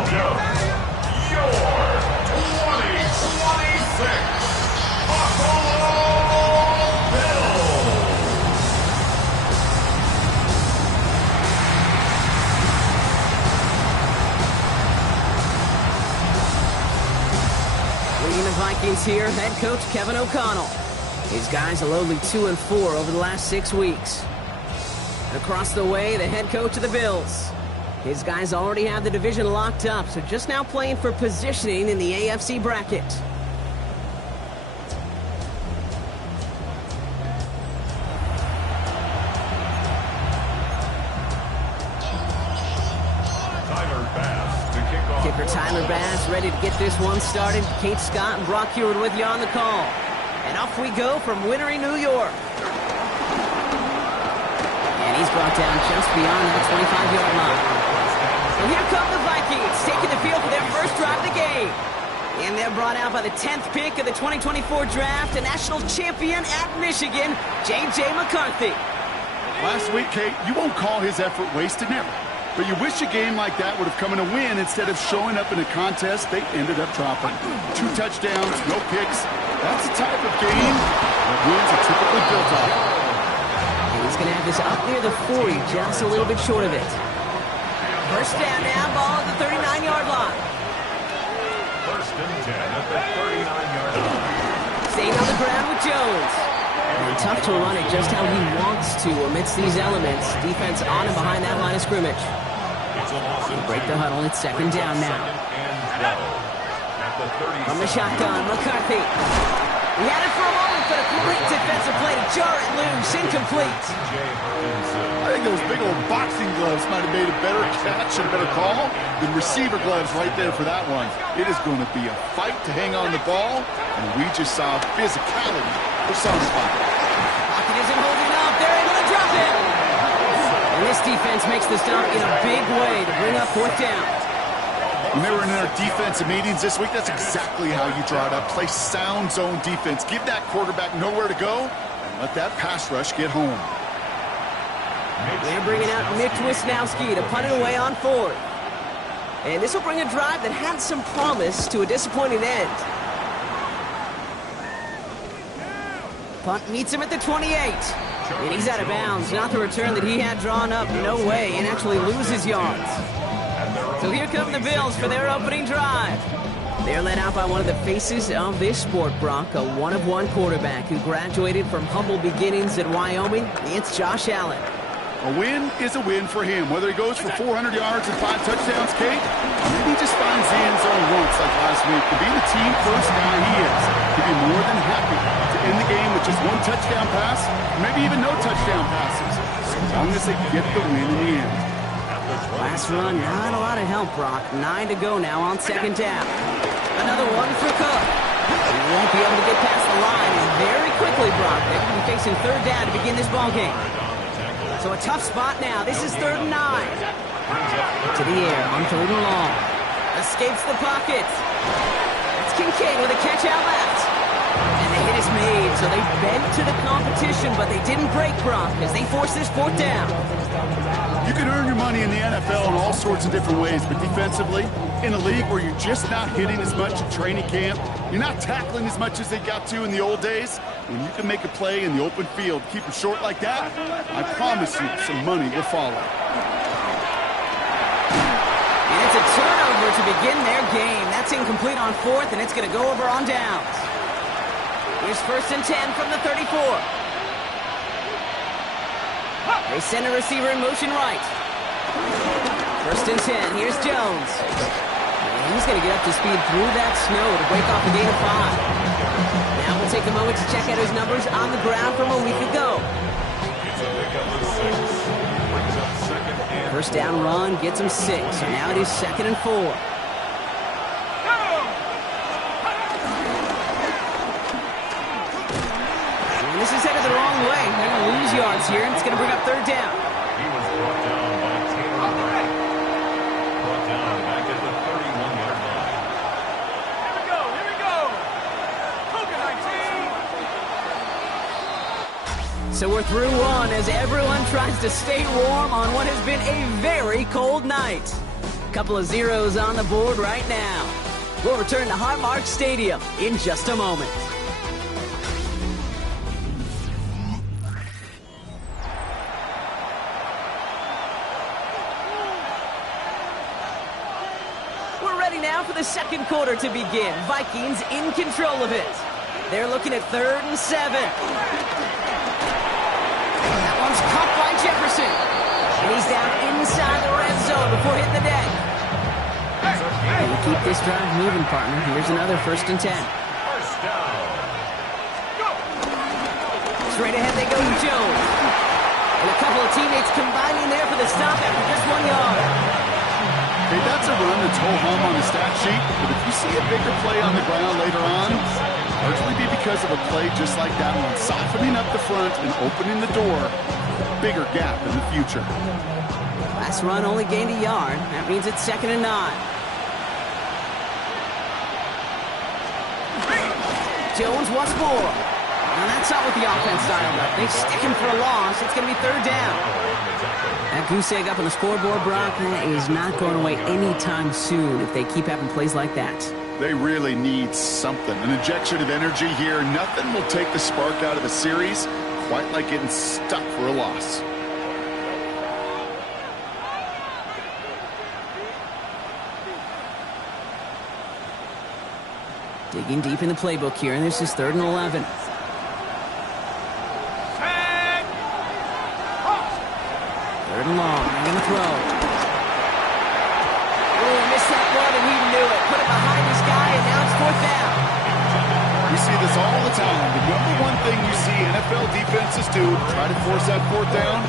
welcome your 2026 Buffalo Bills. Leading the Vikings here, head coach Kevin O'Connell. His guys are lowly 2-4 over the last 6 weeks. Across the way, the head coach of the Bills. His guys already have the division locked up, so just now playing for positioning in the AFC bracket. Kicker Tyler Bass ready to get this one started. Kate Scott and Brock Heward with you on the call. And off we go from wintry New York. And he's brought down just beyond that 25-yard line. So here come the Vikings, taking the field for their first drive of the game. And they're brought out by the 10th pick of the 2024 draft, a national champion at Michigan, J.J. McCarthy. Last week, Kate, you won't call his effort wasted, never. But you wish a game like that would have come in a win instead of showing up in a contest they ended up dropping. 2 touchdowns, no picks. That's the type of game that wins are typically built on. And he's going to have this up near the 40, just a little bit short of it. First down now, ball at the 39-yard line. First and 10 at the 39-yard line. Staying on the ground with Jones. And tough to run it just how he wants to amidst these elements. Defense on and behind that line of scrimmage. Break the huddle. It's second down now. From the shotgun, McCarthy. He had it for a moment, but a great defensive play to jar it loose. Incomplete. I think those big old boxing gloves might have made a better catch and a better call than receiver gloves right there for that one. It is going to be a fight to hang on the ball, and we just saw physicality personified. Pocket isn't holding up. They're able to drop it. And this defense makes the stop in a big way to bring up fourth down. When they were in our defensive meetings this week, that's exactly how you draw it up. Play sound zone defense. Give that quarterback nowhere to go, and let that pass rush get home. They're bringing out Mitch Wisnowski to punt it away on fourth. And this will bring a drive that had some promise to a disappointing end. Punt meets him at the 28. And he's out of bounds. Not the return that he had drawn up. No way. And actually loses yards. So here come the Bills for their opening drive. They're led out by one of the faces of this sport, Brock, a one-of-one quarterback who graduated from humble beginnings at Wyoming. It's Josh Allen. A win is a win for him. Whether he goes for 400 yards and 5 touchdowns, Kate, or maybe he just finds the end zone once like last week. To be the team first guy he is, he'd be more than happy to end the game with just 1 touchdown pass, or maybe even no touchdown passes, so long as they get the win in the end. Last run, not a lot of help, Brock. 9 to go now on second down. Another one for Cook. He won't be able to get past the line, and very quickly, Brock, they're going to be facing third down to begin this ballgame. So a tough spot now. This is 3rd and 9. To the air on 3rd and long. Escapes the pocket. It's Kincaid with a catch out left. And the hit is made, so they bent to the competition, but they didn't break, Brock, as they force this 4th down. You can earn your money in the NFL in all sorts of different ways, but defensively, in a league where you're just not hitting as much at training camp, you're not tackling as much as they got to in the old days, when you can make a play in the open field, keep it short like that, I promise you some money will follow. And it's a turnover to begin their game. That's incomplete on 4th, and it's going to go over on downs. Here's 1st and 10 from the 34. They send a receiver in motion right. 1st and 10. Here's Jones. And he's going to get up to speed through that snow to break off a gain of 5. Now we'll take a moment to check out his numbers on the ground from a week ago. First down run gets him 6. So now it is 2nd and 4. And this is headed the wrong way. They're going to lose yards here, and it's going to bring up 3rd down. He was brought down by Taylor Wright. Brought down back at the 31-yard line. Here we go, here we go. Hogan 19. So we're through one as everyone tries to stay warm on what has been a very cold night. Couple of zeros on the board right now. We'll return to Highmark Stadium in just a moment. We're ready now for the second quarter to begin. Vikings in control of it. They're looking at 3rd and 7. That one's caught by Jefferson. And he's down inside the red zone before hitting the deck. You keep this drive moving, partner. Here's another 1st and 10. First down. Straight ahead they go to Jones. And a couple of teammates combining there for the stop after just 1 yard. Hey, that's a run that's ho-hum on the stat sheet, but if you see a bigger play on the ground later on, largely be because of a play just like that one, softening up the front and opening the door, bigger gap in the future. Last run only gained a yard. That means it's 2nd and 9. Jones once more. And that's not what the offense dialed up. They stick him for a loss. It's going to be 3rd down. That goose egg up on the scoreboard, Brock, that is not going away anytime soon if they keep having plays like that. They really need something, an injection of energy here. Nothing will take the spark out of a series quite like getting stuck for a loss. Digging deep in the playbook here, and this is 3rd and 11. Third and long, they're going to throw. Oh, missed that one, and he knew it. Put it behind his guy, and now it's 4th down. We see this all the time. The number one thing you see NFL defenses do, try to force that 4th down,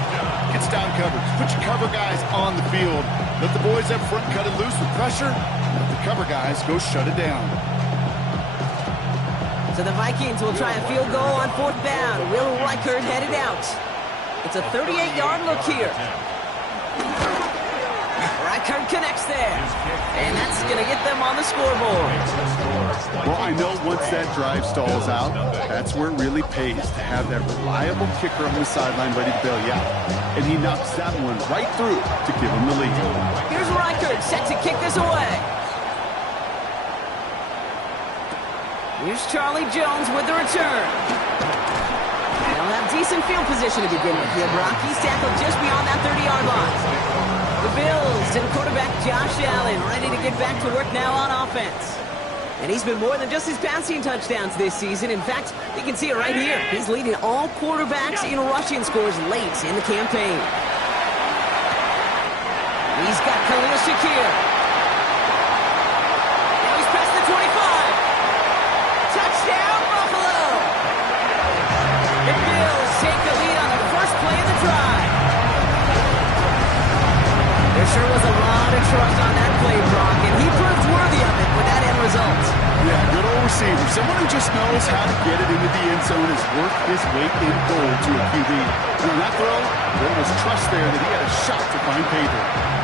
gets down coverage. Put your cover guys on the field. Let the boys up front cut it loose with pressure. Let the cover guys go shut it down. So the Vikings will try a field goal on 4th down. Will Reichert headed out. It's a 38-yard look here. Reichert connects there. And that's going to get them on the scoreboard. Well, I know once that drive stalls out, that's where it really pays to have that reliable kicker on the sideline ready to bail you out. And he knocks that one right through to give him the lead. Here's Reichert set to kick this away. Here's Charlie Jones with the return. They'll have decent field position to begin with here, Brock. He's tackled just beyond that 30-yard line. The Bills and quarterback Josh Allen ready to get back to work now on offense. And he's been more than just his passing touchdowns this season. In fact, you can see it right here. He's leading all quarterbacks in rushing scores late in the campaign. He's got Khalil Shakir. Now he's past the 25. Touchdown, Buffalo! The Bills take the lead on the first play of the drive. There sure was a lot of trust on that play, Brock, and he proved worthy of it with that end result. Yeah, good old receiver. Someone who just knows how to get it into the end zone has worked his weight in gold to a QB. And on that throw, there was trust there that he had a shot to find pay dirt.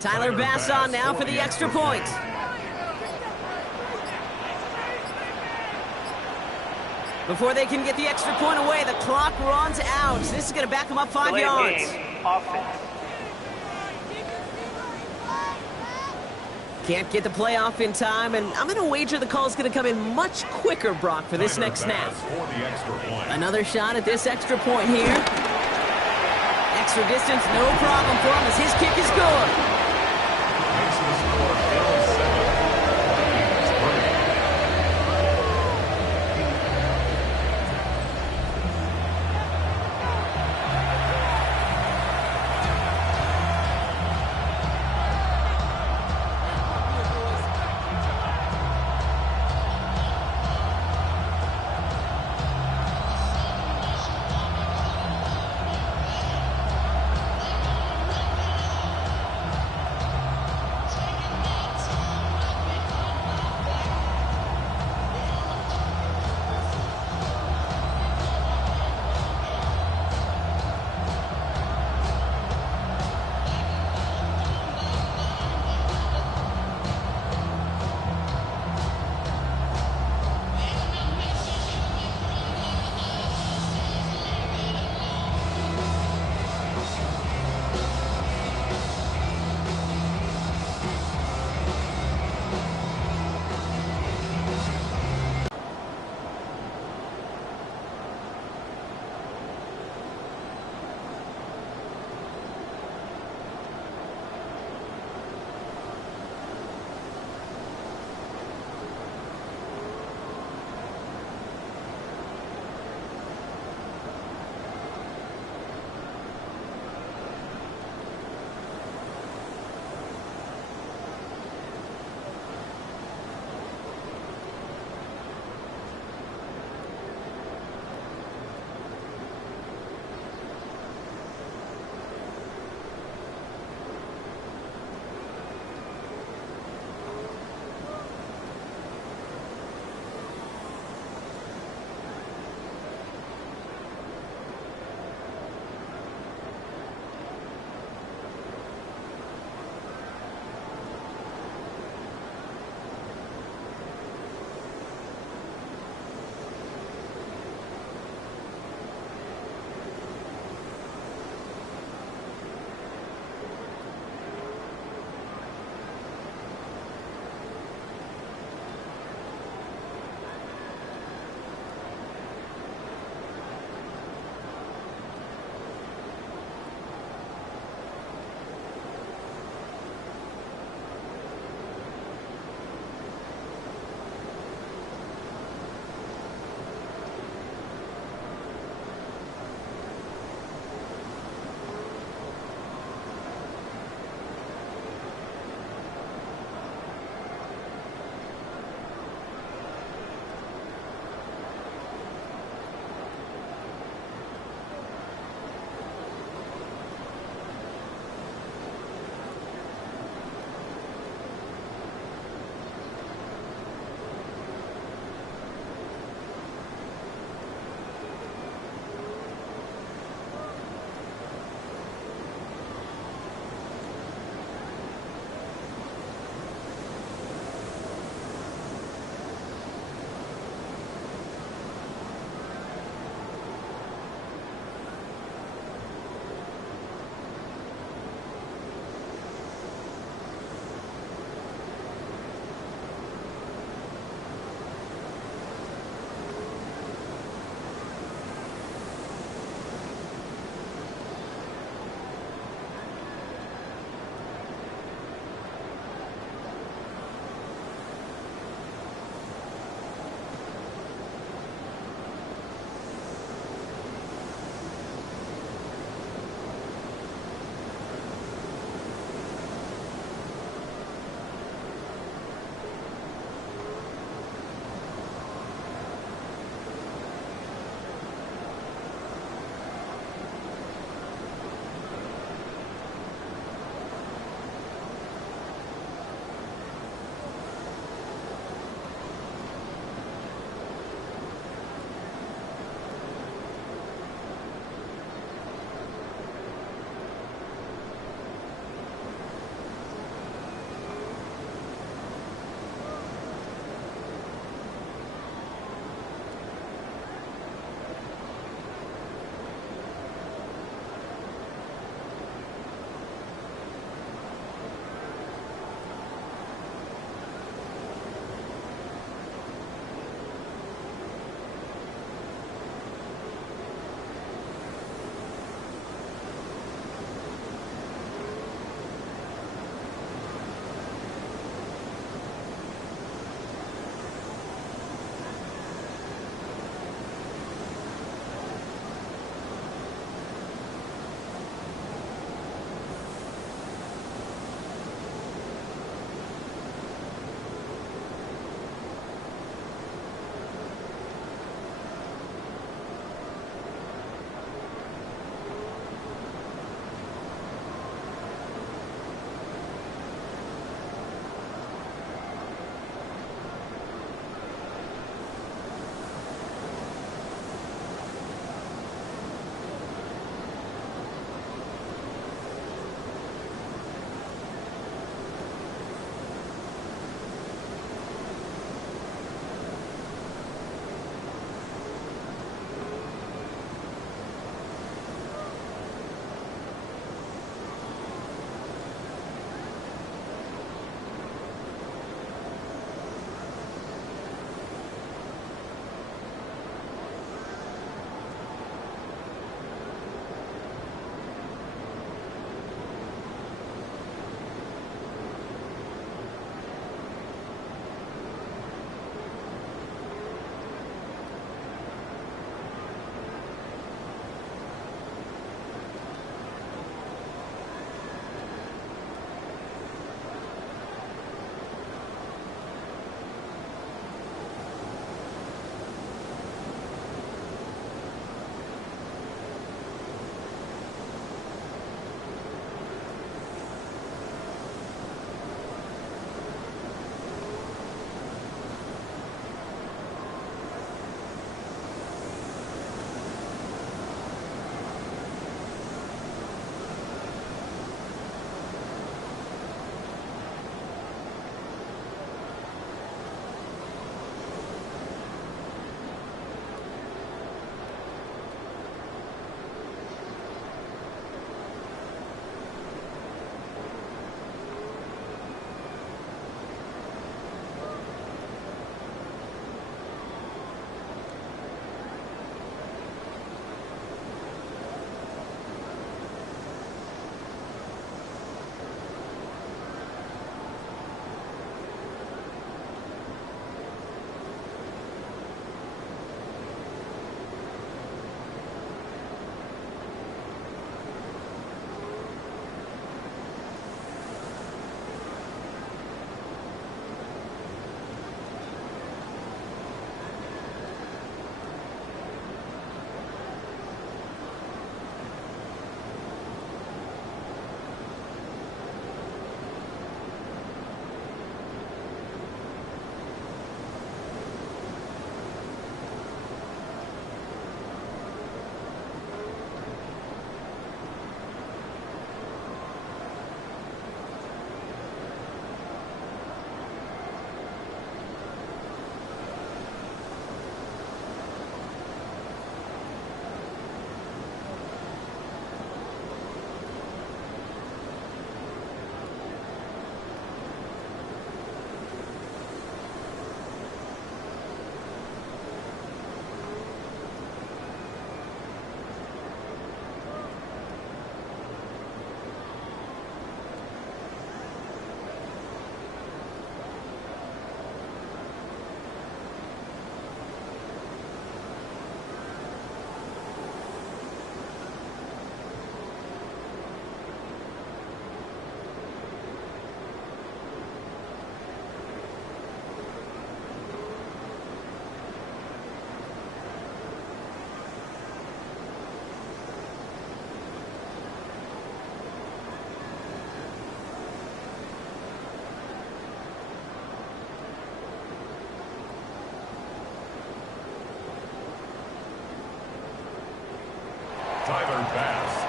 Tyler Bass on now for the extra point. Before they can get the extra point away, the clock runs out. This is going to back them up 5 yards. Can't get the play off in time, and I'm going to wager the call is going to come in much quicker, Brock, for this next snap. Another shot at this extra point here. Extra distance, no problem for him as his kick is good.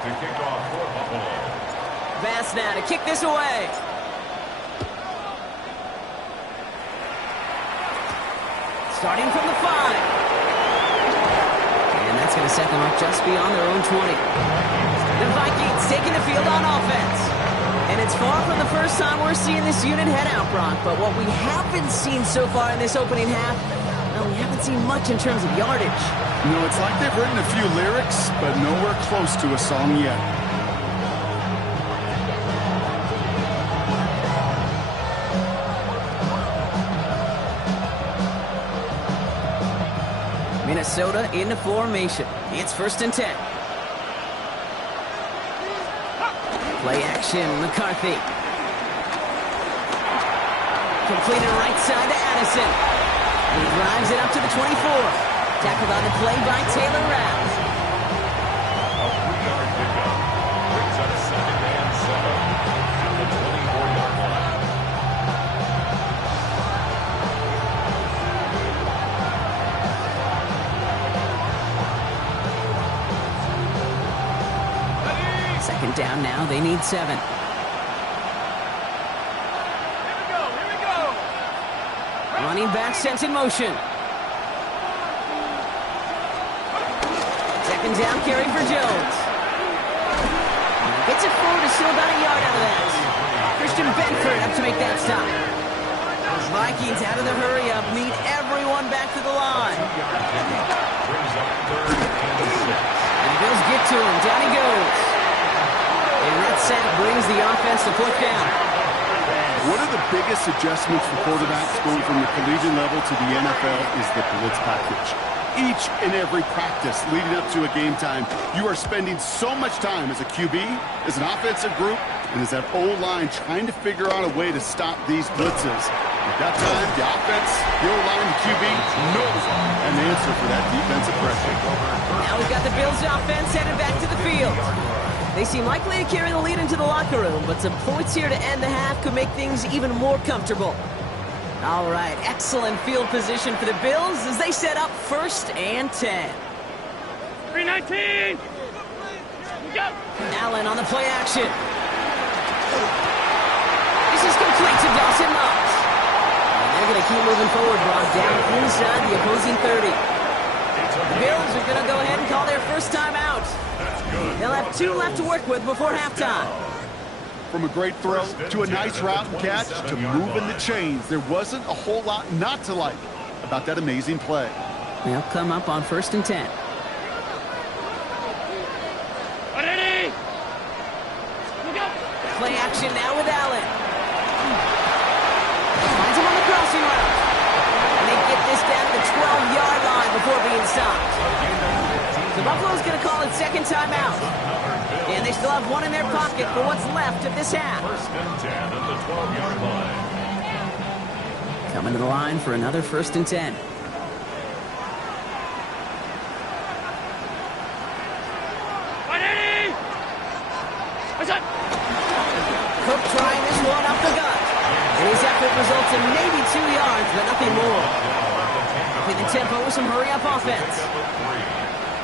to kick off for Buffalo. Bass now to kick this away. Starting from the 5. And that's going to set them up just beyond their own 20. The Vikings taking the field on offense. And it's far from the first time we're seeing this unit head out, Brock. But what we haven't seen so far in this opening half, well, we haven't seen much in terms of yardage. You know, it's like they've written a few lyrics, but nowhere close to a song yet. Minnesota into formation. It's 1st and 10. Play action, McCarthy. Completed right side to Addison. He drives it up to the 24. Tackled on the play by Taylor Rapp. A 3-yard pickup. Brings up 2nd and 7 at the 24-yard line. Second down now. They need 7. Here we go. Running back sent in motion. Second down carry for Jones. Gets it forward, is still about a yard out of that. Christian Benford up to make that stop. Vikings out of the hurry up, meet everyone back to the line. Brings up 3rd and 6. And the Bills get to him. Down he goes. And that sack brings the offense to 4th down. One of the biggest adjustments for quarterbacks going from the collegiate level to the NFL is the blitz package. Each and every practice leading up to a game time, you are spending so much time as a QB, as an offensive group, and as that O-line trying to figure out a way to stop these blitzes. At that time, the offense, the O-line, the QB knows an answer for that defensive pressure. Now we've got the Bills offense headed back to the field. They seem likely to carry the lead into the locker room, but some points here to end the half could make things even more comfortable. All right, excellent field position for the Bills as they set up 1st and 10. 319. Go. Allen on the play action. This is complete to Dawson Knox. And they're going to keep moving forward, Brock, down inside the opposing 30. The Bills are going to go ahead and call their first time out. They'll have 2 left to work with before halftime. From a great throw to a nice route and catch to moving the chains, there wasn't a whole lot not to like about that amazing play. They'll come up on 1st and 10. Ready. Go. Play action now with Allen. Finds him on the crossing route. And they get this down to the 12-yard line before being stopped. So Buffalo's going to call it second timeout. And they still have 1 in their pocket for what's left of this half. 1st and 10 at the 12-yard line. Coming to the line for another 1st and 10. Ready. Cook trying this one up the gut. And his effort results in maybe 2 yards, but nothing more. Upping the tempo with some hurry-up offense.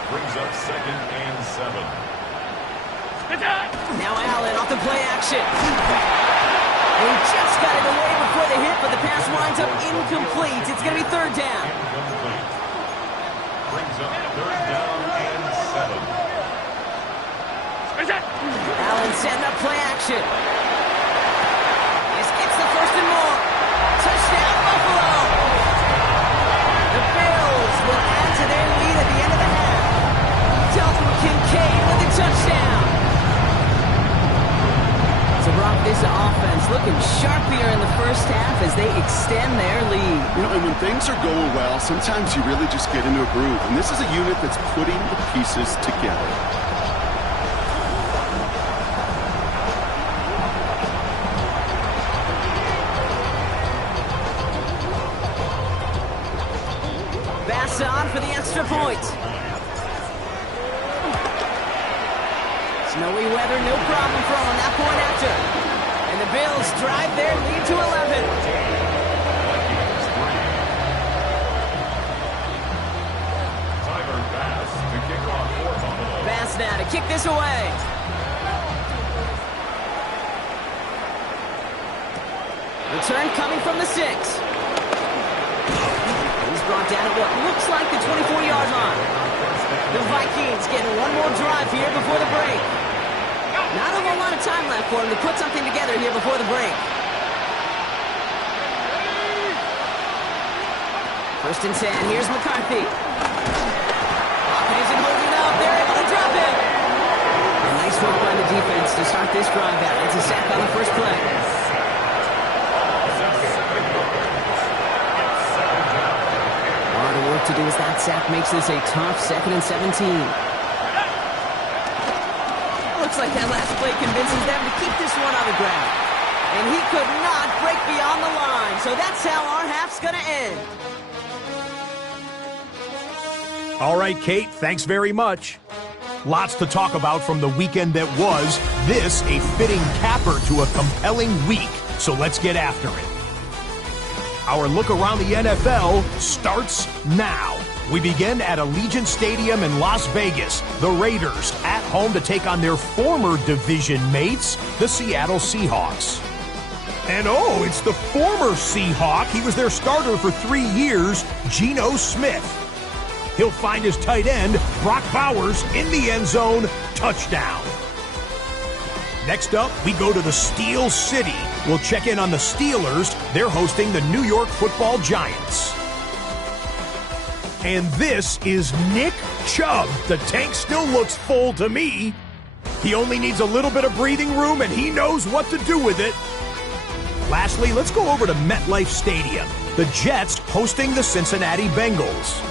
Brings up 2nd and 7. Now Allen off the play action. And he just got it away before the hit, but the pass winds up incomplete. It's going to be 3rd down. Incomplete. Brings up 3rd down and 7. Allen setting up play action. This gets the 1st and more. Touchdown, Buffalo. The Bills will add to their lead at the end of the half. Dalton Kincaid with a touchdown. So Brock, this offense looking sharpier in the first half as they extend their lead. You know, and when things are going well, sometimes you really just get into a groove. And this is a unit that's putting the pieces together. Bass on for the extra point. Snowy weather, no problem for them on that point after. And the Bills drive their lead to 11. Tyler Bass to kick off for Buffalo. Bass now to to kick this away. Return coming from the 6. He's brought down at what looks like the 24-yard line. The Vikings getting one more drive here before the break. Not a whole lot of time left for him to put something together here before the break. First and 10. Here's McCarthy. Lockett isn't holding up. They're able to drop him. A nice work by the defense to start this drive out. It's a sack on the first play. Work to do as that sack makes this a tough 2nd and 17. Looks like that last play convinces them to keep this one on the ground. And he could not break beyond the line. So that's how our half's going to end. All right, Kate, thanks very much. Lots to talk about from the weekend that was. This a fitting capper to a compelling week. So let's get after it. Our look around the NFL starts now. We begin at Allegiant Stadium in Las Vegas. The Raiders at home to take on their former division mates, the Seattle Seahawks. And oh, it's the former Seahawk. He was their starter for 3 years, Geno Smith. He'll find his tight end, Brock Bowers, in the end zone, touchdown. Next up, we go to the Steel City. We'll check in on the Steelers. They're hosting the New York Football Giants. And this is Nick Chubb. The tank still looks full to me. He only needs a little bit of breathing room, and he knows what to do with it. Lastly, let's go over to MetLife Stadium. The Jets hosting the Cincinnati Bengals.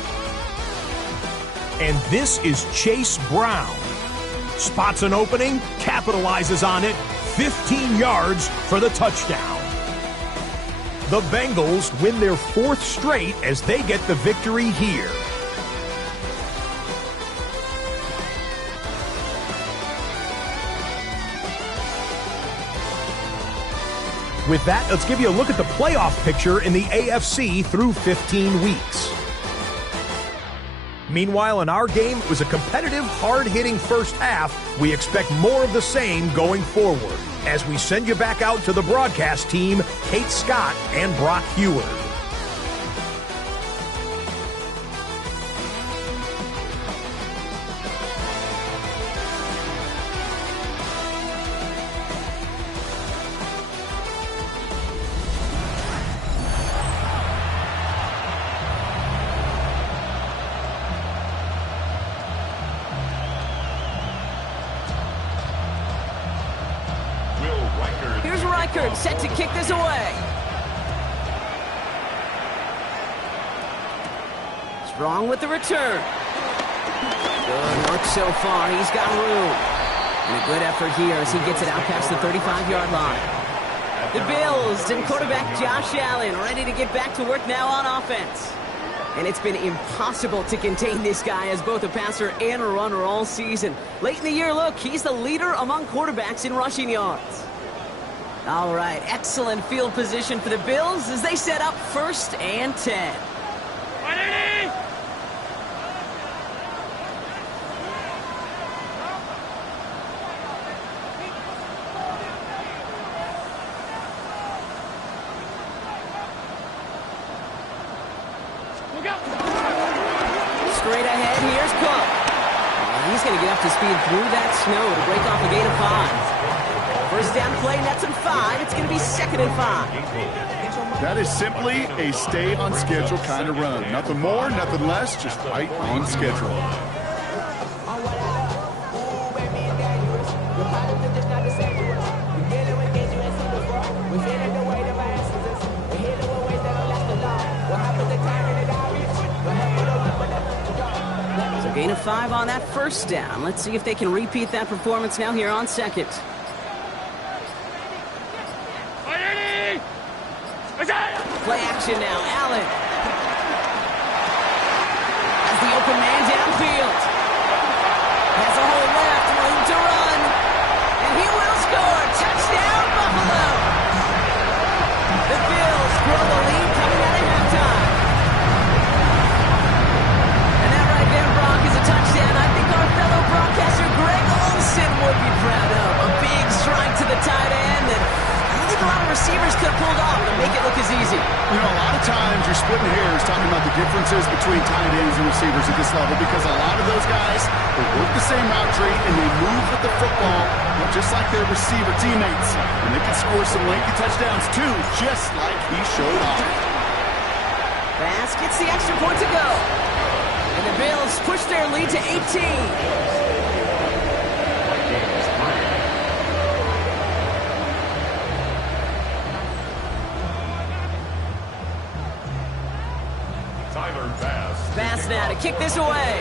And this is Chase Brown. Spots an opening, capitalizes on it, 15 yards for the touchdown. The Bengals win their 4th straight as they get the victory here. With that, let's give you a look at the playoff picture in the AFC through 15 weeks. Meanwhile, in our game, it was a competitive, hard-hitting first half. We expect more of the same going forward. As we send you back out to the broadcast team, Kate Scott and Brock Heward. Set to kick this away. Strong with the return. Good work so far. He's got room. And a good effort here as he gets it out past the 35-yard line. The Bills and quarterback Josh Allen ready to get back to work now on offense. And it's been impossible to contain this guy as both a passer and a runner all season. Late in the year, look, he's the leader among quarterbacks in rushing yards. All right, excellent field position for the Bills as they set up 1st and 10. Straight ahead, here's Cook. He's going to get up to speed through that snow to break off a gain of 5. First down play, nets him 5. It's going to be 2nd and 5. That is simply a stay on schedule kind of run. Nothing more, nothing less, just right on schedule. So gain of 5 on that first down. Let's see if they can repeat that performance now here on 2nd. Play action now, Allen. Has the open man downfield. Has a hole left, room to run. And he will score. Touchdown, Buffalo. The Bills grow the lead coming out of halftime. And that right there, Brock, is a touchdown. I think our fellow broadcaster Greg receivers could have pulled off and make it look as easy. You know, a lot of times you're splitting hairs talking about the differences between tight ends and receivers at this level because a lot of those guys, they work the same route tree and they move with the football, just like their receiver teammates. And they can score some lengthy touchdowns too, just like he showed off. Bass gets the extra point to go. And the Bills push their lead to 18. Bass now to kick this away.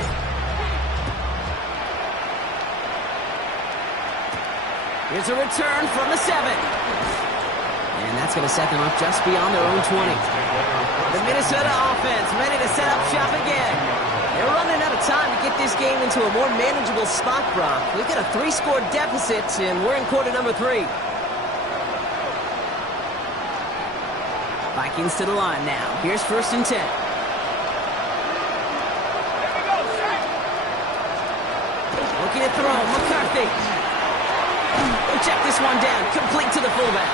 Here's a return from the 7. And that's going to set them up just beyond their own 20. The Minnesota offense ready to set up shop again. They're running out of time to get this game into a more manageable spot, Brock. We've got a 3-score deficit, and we're in quarter number 3. Vikings to the line now. Here's 1st and 10. Looking to throw, McCarthy. He'll check this one down, complete to the fullback.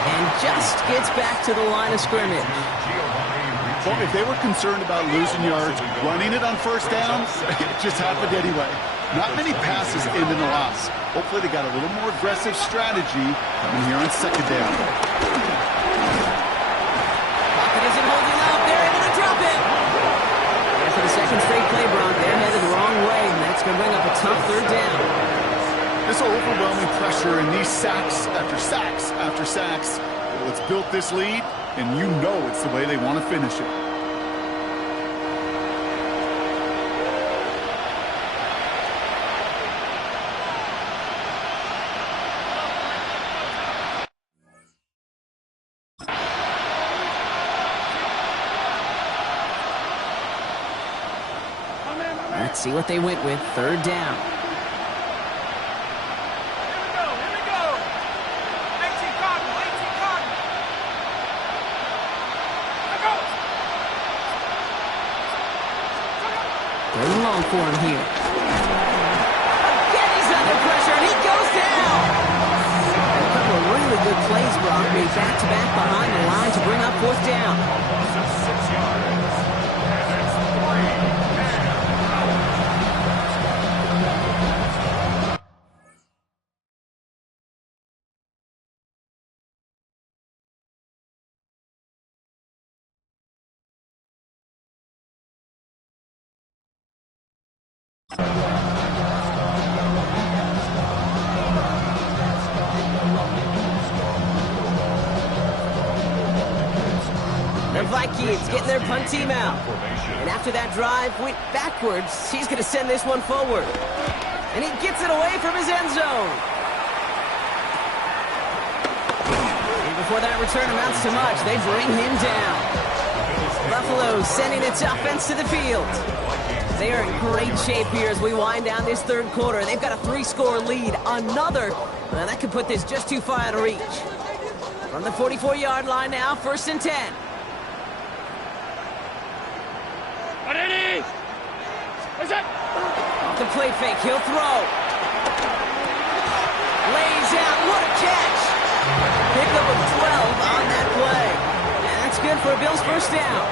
And just gets back to the line of scrimmage. Well, if they were concerned about losing yards, running it on 1st down, it just happened anyway. Not many passes end in a loss. Hopefully they got a little more aggressive strategy coming here on 2nd down. Pocket isn't holding up. They're able to drop it. And for the 2nd straight play, Brock, they're headed the wrong way, and that's going to bring up a tough 3rd down. This overwhelming pressure and these sacks after sacks after sacks, well, it's built this lead, and you know it's the way they want to finish it. Let's see what they went with. 3rd down. Here we go. 18 Cardinal. Let go. Third and long for him here. Again, he's under pressure, and he goes down. And a couple of really good plays, Brock, made back-to-back behind the line to bring up 4th down. 6 yards. And that's 3. The Vikings getting their punt team out. And after that drive went backwards, he's going to send this one forward. And he gets it away from his end zone. And before that return amounts to much, they bring him down. Buffalo sending its offense to the field. They are in great shape here as we wind down this 3rd quarter. They've got a 3-score lead. Another, that could put this just too far out of reach. From the 44-yard line now, 1st and 10. Off the play fake, he'll throw. Lays out, what a catch. Pick up a 12 on that play. And that's good for a Bills 1st down.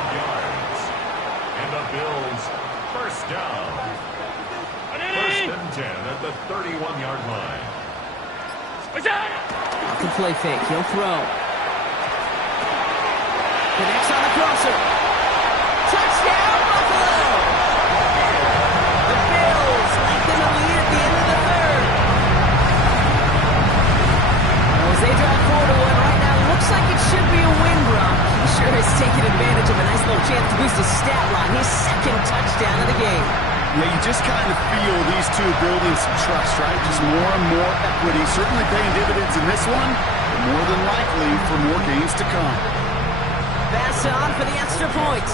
And the Bills 1st down. 1st and 10 at the 31-yard line. Off the play fake, he'll throw. Connects on the crosser. Touchdown, Buffalo! The Bills lengthen the lead at the end of the 3rd. Well, as they drive 4-1 right now, looks like it should be a win, Brock. He sure has taken advantage of a nice little chance to boost his stat line. His 2nd touchdown of the game. Yeah, you just kind of feel these two building some trust, right? Just more and more equity. Certainly paying dividends in this one, but more than likely for more games to come. Pass on for the extra point.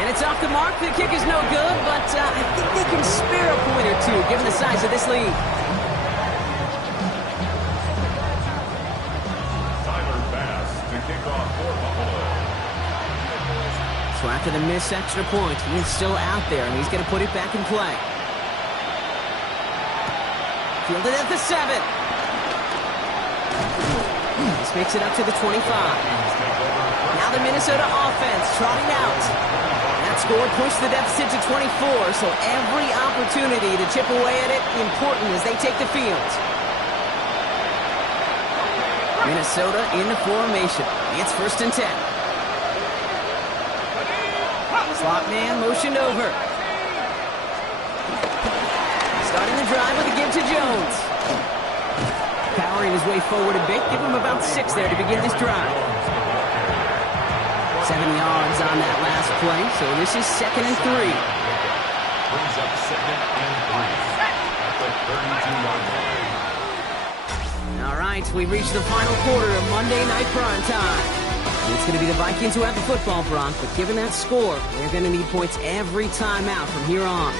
And it's off the mark. The kick is no good, but I think they can spare a point or two given the size of this lead. So after the missed extra point, he is still out there, and he's going to put it back in play. Fielded at the 7. makes it up to the 25. Now the Minnesota offense trotting out. That score pushed the deficit to 24, so every opportunity to chip away at it important as they take the field. Minnesota in the formation. It's 1st and 10. Slot man motioned over. Starting the drive with a give to Jones. Powering his way forward a bit. Give him about 6 there to begin this drive. 7 yards on that last play, so this is 2nd and 3. Brings up 2nd and 3 at the 32-yard line. All right, we've reached the final quarter of Monday Night Prime Time. It's going to be the Vikings who have the football, Brock, but given that score, they're going to need points every time out from here on.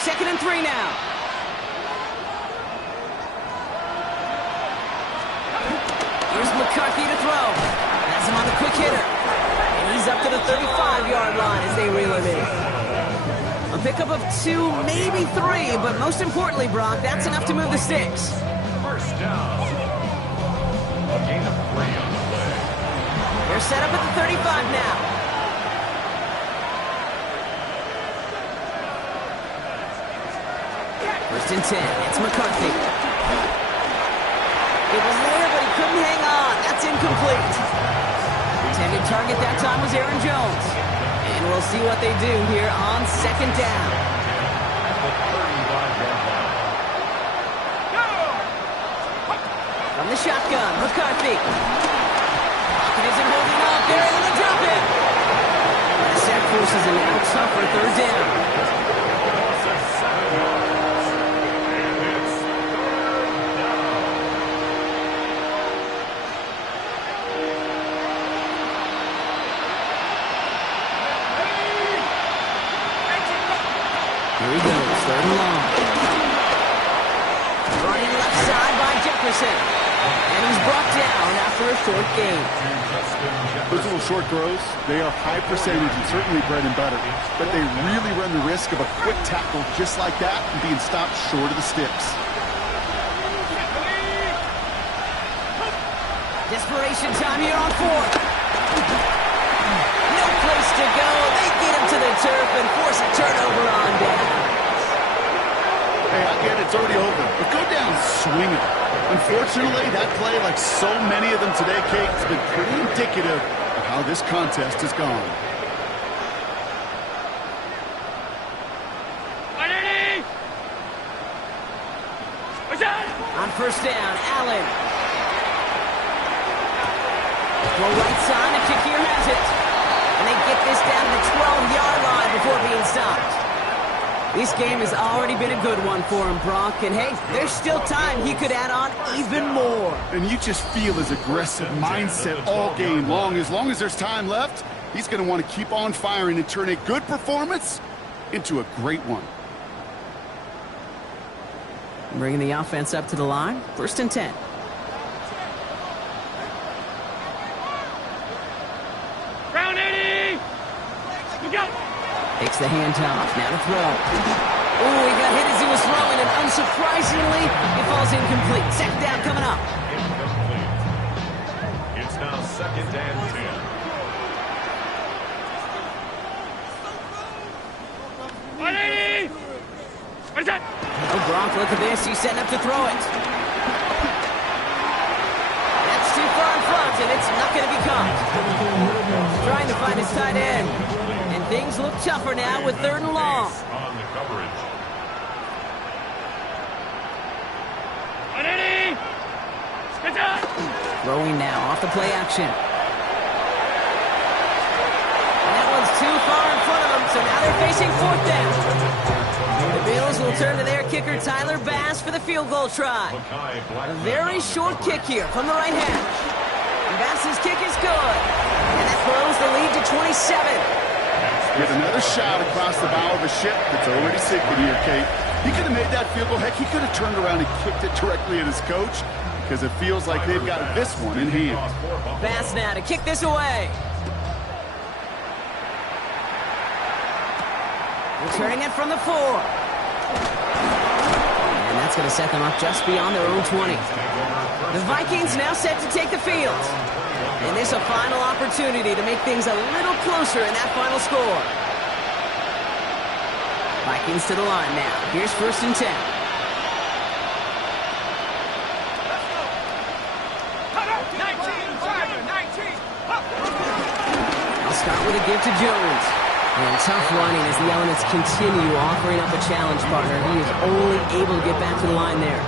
Second and 3 now. Here's McCarthy to throw. Has him on the quick hitter. And he's up to the 35-yard line as they reel it in. A pickup of 2, maybe 3, but most importantly, Brock, that's enough to move the sticks. First down. A gain of 3 on the play. They're set up at the 35 now. First and 10. It's McCarthy. It was there, but he couldn't hang on. That's incomplete. Intended target that time was Aaron Jones. And we'll see what they do here on 2nd down. At the 35-yard line. From the shotgun, McCarthy. Pocket isn't holding up. They're able to drop it. The sack forces a now tougher 3rd down. Loss of 7 yards. And it's 3rd down. Here he goes, 3rd and long. Running left side by Jefferson. And he's brought down after a short gain. Those little short throws, they are high percentage and certainly bread and butter. But they really run the risk of a quick tackle just like that and being stopped short of the sticks. Desperation time here on 4th. No place to go. They get him to the turf and force a turnover on down. Hey, I get it, it's already over, but go down swinging. Unfortunately, that play, like so many of them today, Kate, has been pretty indicative of how this contest has gone. On 1st down, Allen. Well, right side, the kick here has it. And they get this down to the 12-yard line before being stopped. This game has already been a good one for him, Brock. And, hey, there's still time he could add on even more. And you just feel his aggressive mindset all game long. As long as there's time left, he's going to want to keep on firing and turn a good performance into a great one. Bringing the offense up to the line. 1st and 10. Round 80! Look out! Takes the handoff. Now to throw. Oh, he got hit as he was throwing, and unsurprisingly, it falls incomplete. 2nd down coming up. Incomplete. It's now 2nd and 10. What is that? Oh, Brock, look at this. He's setting up to throw it. That's too far in front, and it's not going to be caught. Trying to find his tight end. And things look tougher now with 3rd and long. On the coverage. Throwing now off the play action. And that one's too far in front of them, so now they're facing 4th down. The Bills will turn to their kicker, Tyler Bass, for the field goal try. A very short kick here from the right hash. And Bass's kick is good. And that throws the lead to 27. Get another shot across the bow of a ship that's already sinking here, Kate. He could have made that field goal. Heck, he could have turned around and kicked it directly at his coach because it feels like they've got this one in hand. Bass now to kick this away. Returning it from the 4. And that's going to set them up just beyond their own 20. The Vikings now set to take the field. And this a final opportunity to make things a little closer in that final score. Vikings to the line now. Here's 1st and 10. I'll start with a give to Jones. And tough running as the elements continue offering up a challenge partner. He is only able to get back to the line there.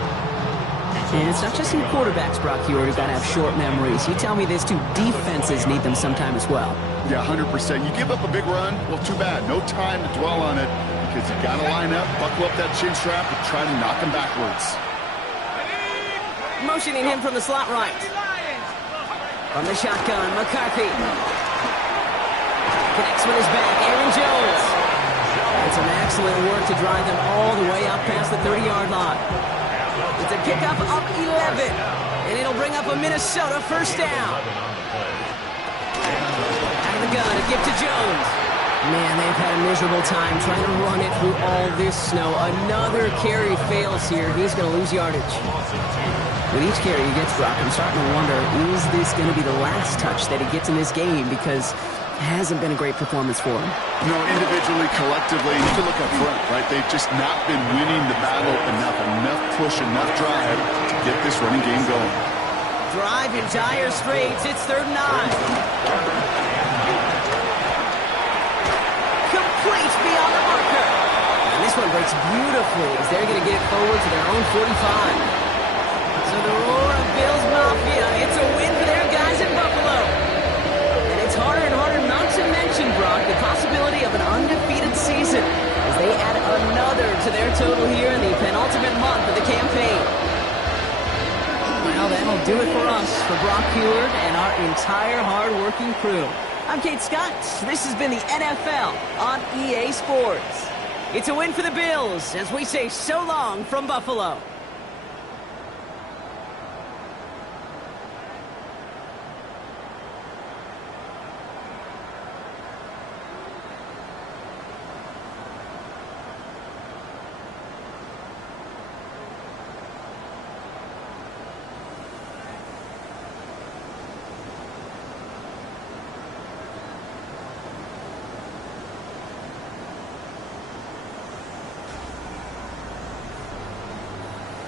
And it's not just in quarterbacks, Brock Hewitt, who've got to have short memories. You tell me this too, defenses need them sometime as well. Yeah, 100%. You give up a big run, well, too bad. No time to dwell on it because you got to line up, buckle up that chin strap, and try to knock him backwards. Motioning him from the slot right. From the shotgun, McCarthy. Connects with his back, Aaron Jones. And some excellent work to drive them all the way up past the 30-yard line. It's a pickup up 11, and it'll bring up a Minnesota 1st down. Out of the gun, a gift to Jones. Man, they've had a miserable time trying to run it through all this snow. Another carry fails here. He's going to lose yardage. With each carry he gets, Brock, I'm starting to wonder, is this going to be the last touch that he gets in this game? Because it hasn't been a great performance for him. No, individually, collectively, you can look up front, right? They've just not been winning the battle enough push, enough drive to get this running game going. Drive in dire straits. It's 3rd and 9. Complete beyond the marker. And this one breaks beautifully as they're going to get it forward to their own 45. So the roar of Bills Mafia, it's a win for their guys in Buffalo. And it's harder and harder not to mention, Brock, the possibility of an undefeated season as they add another to their total here in the penultimate month of the campaign. Well, that'll do it for us, for Brock Hewitt and our entire hard-working crew. I'm Kate Scott. This has been the NFL on EA Sports. It's a win for the Bills as we say so long from Buffalo.